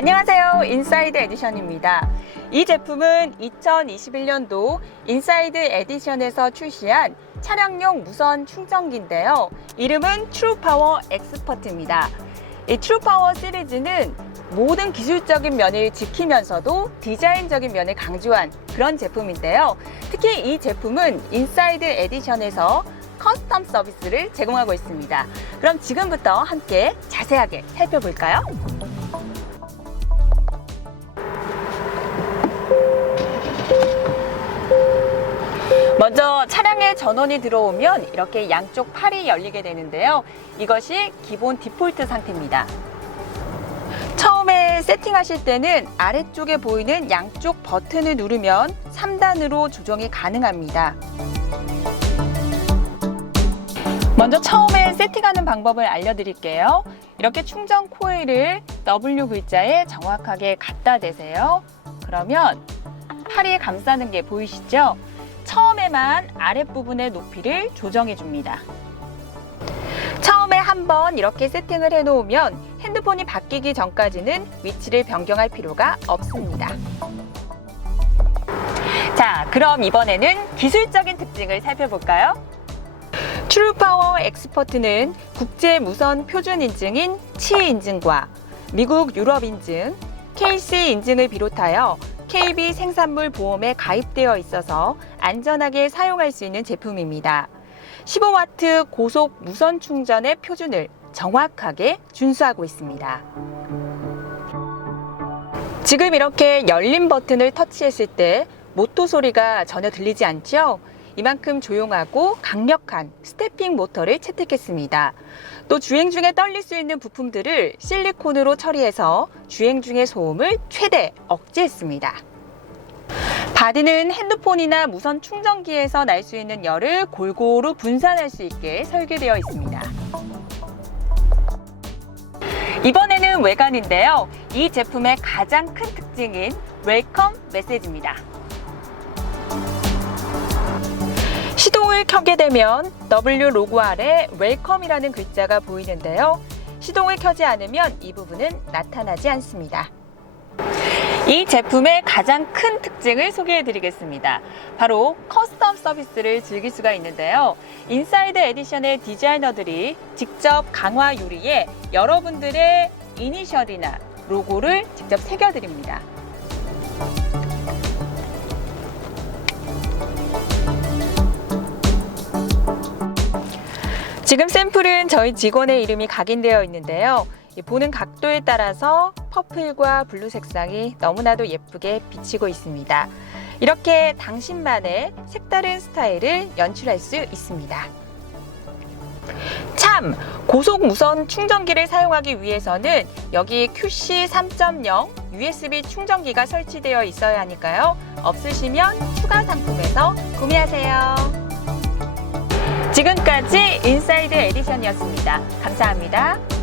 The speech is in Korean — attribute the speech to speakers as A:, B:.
A: 안녕하세요. 인사이드 에디션입니다. 이 제품은 2021년도 인사이드 에디션에서 출시한 차량용 무선 충전기인데요. 이름은 트루파워 엑스퍼트입니다. 이 트루파워 시리즈는 모든 기술적인 면을 지키면서도 디자인적인 면을 강조한 그런 제품인데요. 특히 이 제품은 인사이드 에디션에서 커스텀 서비스를 제공하고 있습니다. 그럼 지금부터 함께 자세하게 살펴볼까요? 먼저 차량에 전원이 들어오면 이렇게 양쪽 팔이 열리게 되는데요. 이것이 기본 디폴트 상태입니다. 처음에 세팅하실 때는 아래쪽에 보이는 양쪽 버튼을 누르면 3단으로 조정이 가능합니다. 먼저 처음에 세팅하는 방법을 알려드릴게요. 이렇게 충전 코일을 W 글자에 정확하게 갖다 대세요. 그러면 팔이 감싸는 게 보이시죠? 처음에만 아랫부분의 높이를 조정해 줍니다. 처음에 한번 이렇게 세팅을 해 놓으면 핸드폰이 바뀌기 전까지는 위치를 변경할 필요가 없습니다. 자, 그럼 이번에는 기술적인 특징을 살펴볼까요? 트루파워 엑스퍼트는 국제 무선 표준 인증인 치 인증과 미국 유럽 인증, KC 인증을 비롯하여 KB 생산물 보험에 가입되어 있어서 안전하게 사용할 수 있는 제품입니다. 15와트 고속 무선 충전의 표준을 정확하게 준수하고 있습니다. 지금 이렇게 열린 버튼을 터치했을 때 모터 소리가 전혀 들리지 않죠? 이만큼 조용하고 강력한 스태핑 모터를 채택했습니다. 또 주행 중에 떨릴 수 있는 부품들을 실리콘으로 처리해서 주행 중의 소음을 최대 억제했습니다. 바디는 핸드폰이나 무선 충전기에서 날 수 있는 열을 골고루 분산할 수 있게 설계되어 있습니다. 이번에는 외관인데요. 이 제품의 가장 큰 특징인 웰컴 메시지입니다. 켜게 되면 W 로고 아래 웰컴이라는 글자가 보이는데요. 시동을 켜지 않으면 이 부분은 나타나지 않습니다. 이 제품의 가장 큰 특징을 소개해 드리겠습니다. 바로 커스텀 서비스를 즐길 수가 있는데요. 인사이드 에디션의 디자이너들이 직접 강화 유리에 여러분들의 이니셜이나 로고를 직접 새겨 드립니다. 지금 샘플은 저희 직원의 이름이 각인되어 있는데요. 이 보는 각도에 따라서 퍼플과 블루 색상이 너무나도 예쁘게 비치고 있습니다. 이렇게 당신만의 색다른 스타일을 연출할 수 있습니다. 참! 고속 무선 충전기를 사용하기 위해서는 여기 QC 3.0 USB 충전기가 설치되어 있어야 하니까요. 없으시면 추가 상품에서 구매하세요. 지금까지 인사이드 에디션이었습니다. 감사합니다.